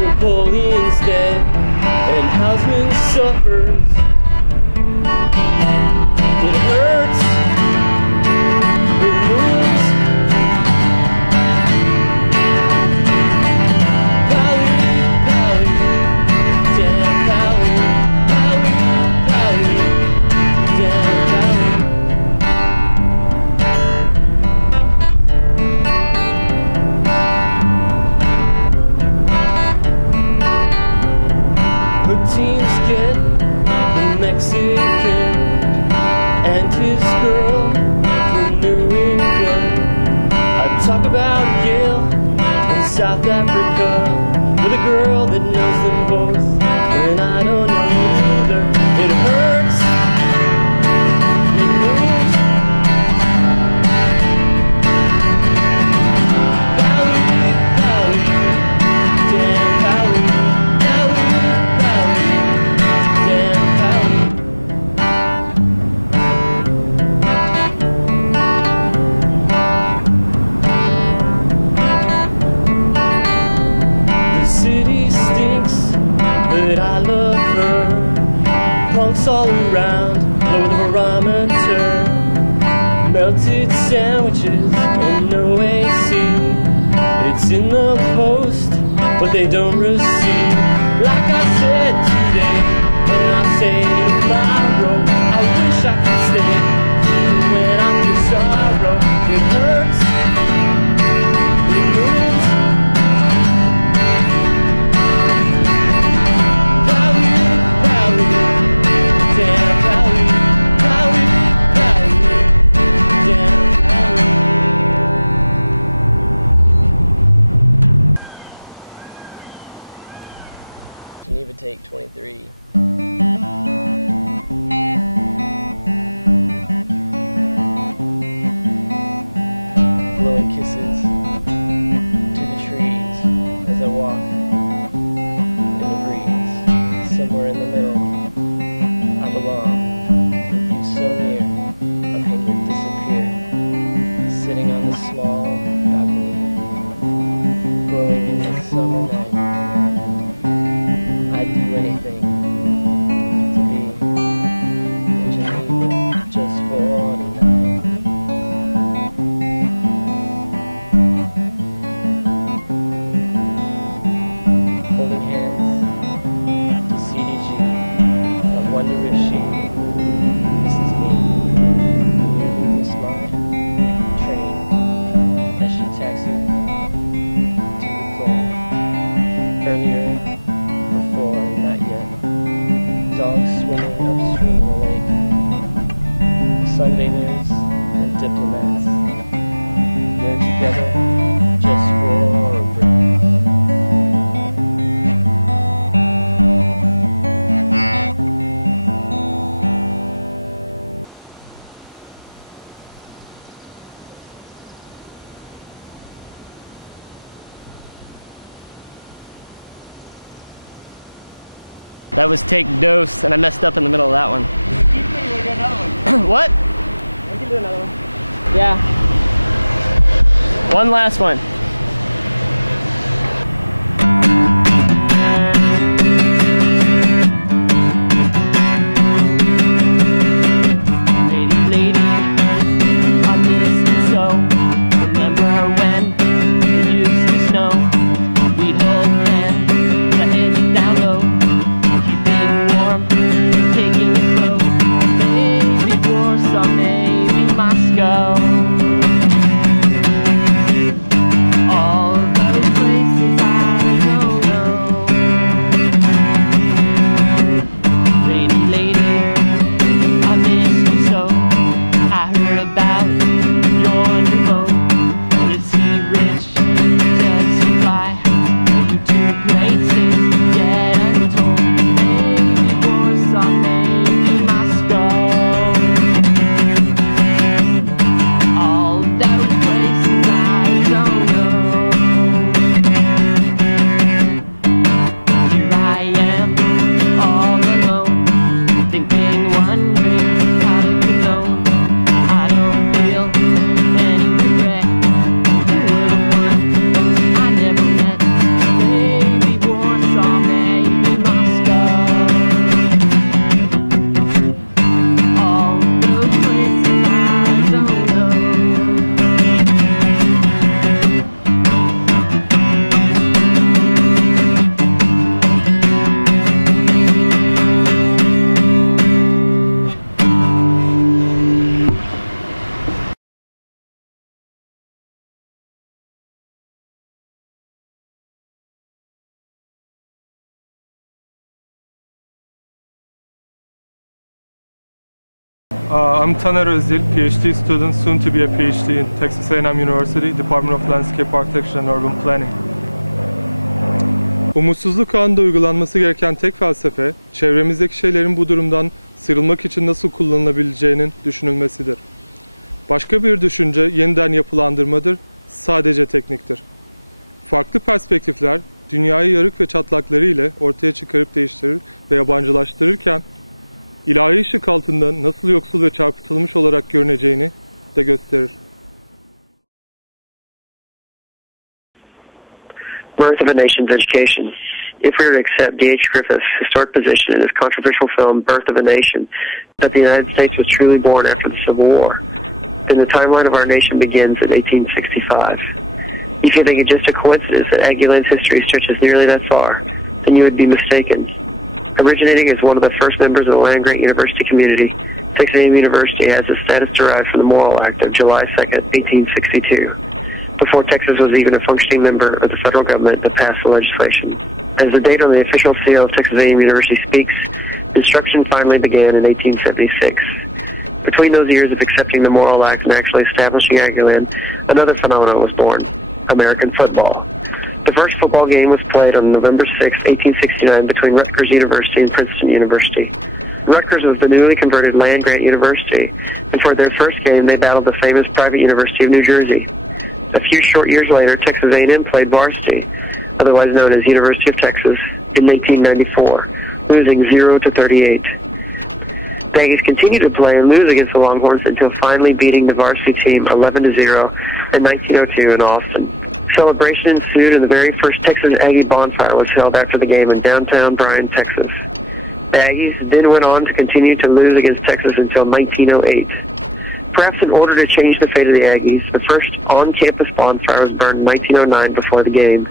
Napoleon's dead and Houseman suffers. It hurts, it moves. Powy, powy, damn powy, powy, powy, damn powy. Teens get the Mexican and his girl from New England. I talk about Yale in South Africa with a girl that knows them both, and I don't know either. It hurts, it moves. Powy, powy, damn powy. But I love her. Punks all around, lower the barometer. Melted sandwiches and no AC. It's in the post, but they don't receive. Like I said today, and I'll say tomorrow, I wish I could stay even when I feel sorrow. It hurts, it moves. Geneva take 23. Blowing kisses to the trees as I walk in the breeze. Somewhere in the middle, I belong. With you so near, our pain would disappear. Sitting on the small balcony, glowing in the summer night. I'd do anything to be in Geneva just for tonight. Holding hands to CDG, I wonder if she misses me. Nearly missed my train as she taxied to the plane earlier. Not yet. Dogs swimming upstream in the lake. Sunbathers and diplomats. We're together just for a break. That was take dose, and I messed up in the middle of that one. What? I can do another one. Yeah. One last one. I'm Taner Özil, PhD student, soon to be a PhD in Texas A&M University, Department of Landscape Architecture and Urban Planning. Umutsuzluk anında uygulanması gereken tek felsefe, çevremizdeki şeylerin bu durumdan sıyrılmak için nasıl kullanılabileceğinin düşünülmesidir. Başka bir düşünce yeniden yapılandırmadır, sadece tekniktir. Farklı perspektifler, dünyayı yarık ve çatlakları ile ortaya çıkarıp değiştirir ve yabancılaştırırken, ilahi ışık altında nasıl yoksul ve çarpıtılmış olarak görüneceğini de gösterir. Birth of a Nation's Education. If we were to accept D.H. Griffith's historic position in his controversial film Birth of a Nation, that the United States was truly born after the Civil War, then the timeline of our nation begins in 1865. If you think it's just a coincidence that Aggie land's history stretches nearly that far, then you would be mistaken. Originating as one of the first members of the land-grant university community, Texas A&M University has its status derived from the Morrill Act of July 2nd, 1862, before Texas was even a functioning member of the federal government that passed the legislation. As the date on the official seal of Texas A&M University speaks, instruction finally began in 1876. Between those years of accepting the Morrill Act and actually establishing Aggieland, another phenomenon was born: American football. The first football game was played on November 6, 1869 between Rutgers University and Princeton University. Rutgers was the newly converted land-grant university, and for their first game they battled the famous private University of New Jersey. A few short years later, Texas A&M played varsity, otherwise known as University of Texas, in 1894, losing 0-38. The Aggies continued to play and lose against the Longhorns until finally beating the varsity team 11-0 in 1902 in Austin. Celebration ensued, and the very first Texas Aggie Bonfire was held after the game in downtown Bryan, Texas. The Aggies then went on to continue to lose against Texas until 1908. Perhaps in order to change the fate of the Aggies, the first on-campus bonfire was burned in 1909 before the game.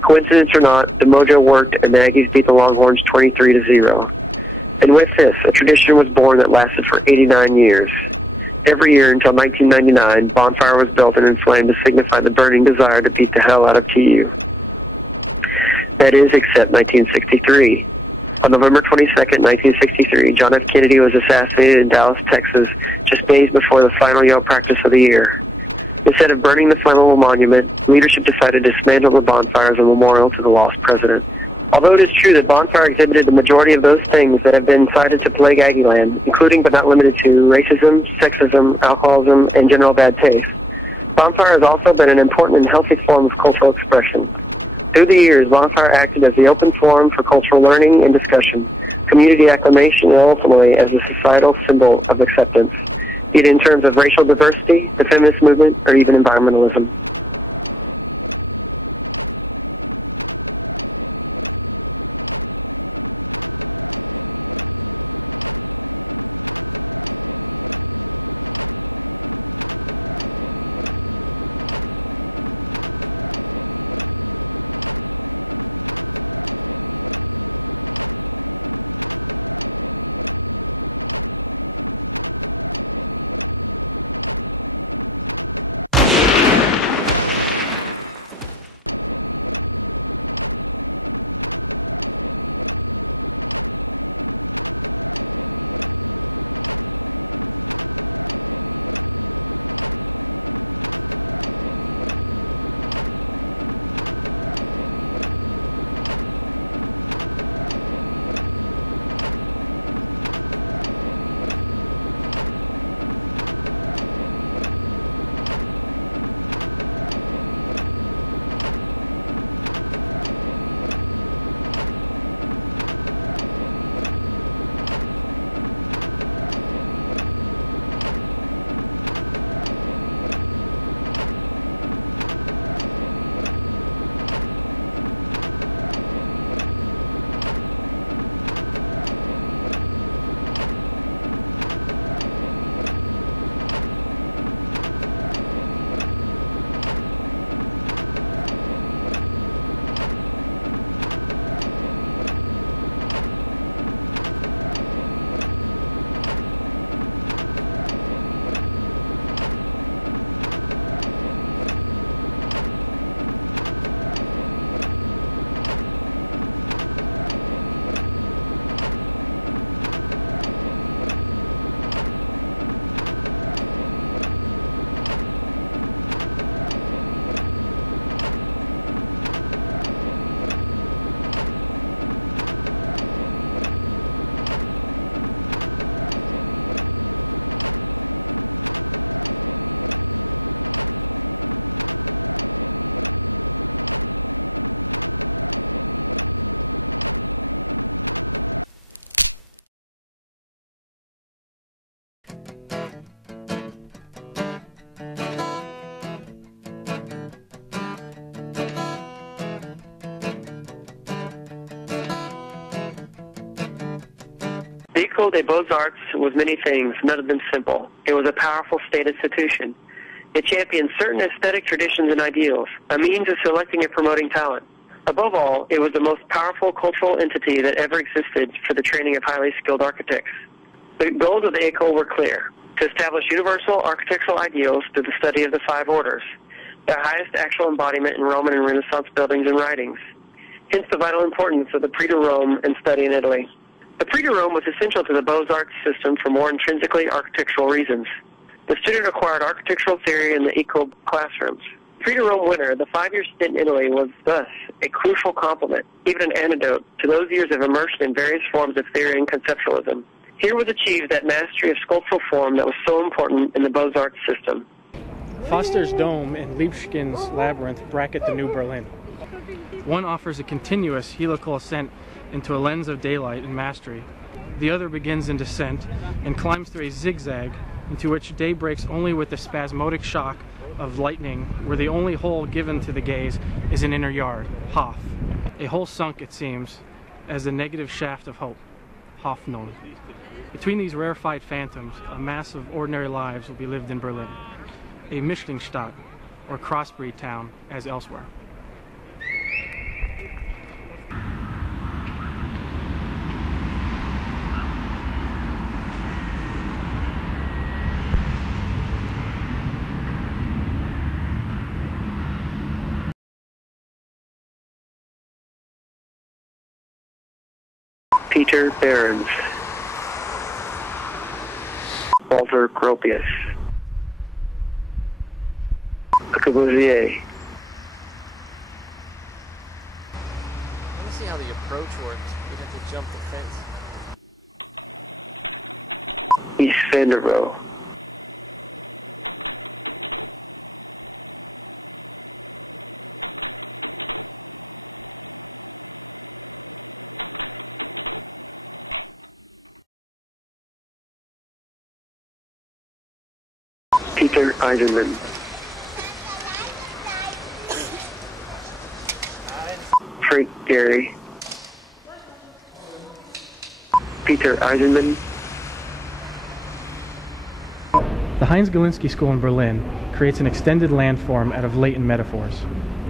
Coincidence or not, the mojo worked, and the Aggies beat the Longhorns 23-0. And with this, a tradition was born that lasted for 89 years. Every year until 1999, Bonfire was built and inflamed to signify the burning desire to beat the hell out of TU. That is, except 1963. On November 22nd, 1963, John F. Kennedy was assassinated in Dallas, Texas, just days before the final Yale practice of the year. Instead of burning the flammable monument, leadership decided to dismantle the bonfire as a memorial to the lost president. Although it is true that Bonfire exhibited the majority of those things that have been cited to plague Aggieland, including but not limited to racism, sexism, alcoholism, and general bad taste, Bonfire has also been an important and healthy form of cultural expression. Through the years, Bonfire acted as the open forum for cultural learning and discussion, community acclamation, and ultimately as a societal symbol of acceptance, be it in terms of racial diversity, the feminist movement, or even environmentalism. École des Beaux-Arts was many things, none of them simple. It was a powerful state institution. It championed certain aesthetic traditions and ideals, a means of selecting and promoting talent. Above all, it was the most powerful cultural entity that ever existed for the training of highly skilled architects. The goals of the École were clear: to establish universal architectural ideals through the study of the 5 orders, their highest actual embodiment in Roman and Renaissance buildings and writings. Hence the vital importance of the Prix de Rome and study in Italy. The Prix de Rome was essential to the Beaux-Arts system for more intrinsically architectural reasons. The student acquired architectural theory in the École classrooms. Prix de Rome winner, the 5-year stint in Italy was thus a crucial complement, even an antidote, to those years of immersion in various forms of theory and conceptualism. Here was achieved that mastery of sculptural form that was so important in the Beaux-Arts system. Foster's Dome and Liebskin's Labyrinth bracket the New Berlin. One offers a continuous helical ascent into a lens of daylight and mastery. The other begins in descent and climbs through a zigzag into which day breaks only with the spasmodic shock of lightning, where the only hole given to the gaze is an inner yard, Hof. A hole sunk, it seems, as the negative shaft of hope, Hoffnung. Between these rarefied phantoms, a mass of ordinary lives will be lived in Berlin, a Mischlingstadt, or crossbreed town, as elsewhere. Peter Behrens, Walter Gropius, Le Corbusier. Let's see how the approach works. We have to jump the fence. East Van der Rohe. Peter Eisenman, Frank Gehry, Peter Eisenman. The Heinz-Galinsky School in Berlin creates an extended landform out of latent metaphors.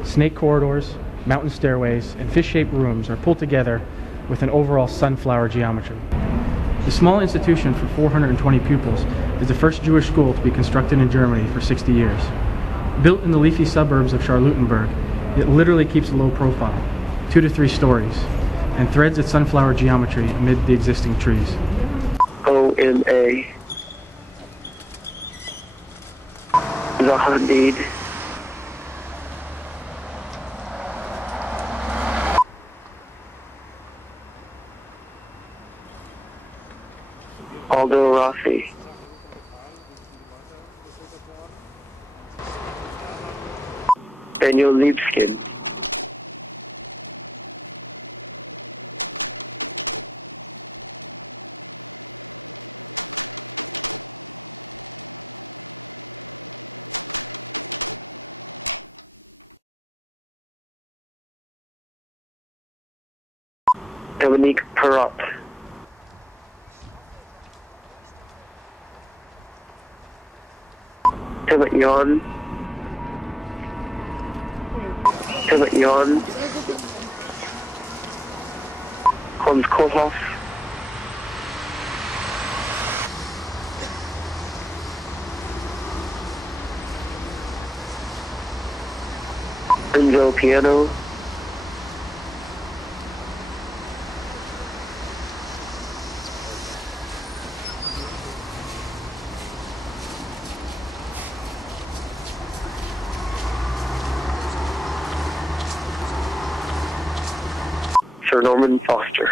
Snake corridors, mountain stairways, and fish-shaped rooms are pulled together with an overall sunflower geometry. The small institution for 420 pupils is the first Jewish school to be constructed in Germany for 60 years. Built in the leafy suburbs of Charlottenburg, it literally keeps a low profile, 2 to 3 stories, and threads its sunflower geometry amid the existing trees. OMA. Zaha Hadid. Aldo Rossi. Daniel Liebskin. Dominique Perrot. Timothy Yon. Hans Kohlhoff. Enzo Piano. Sir Norman Foster.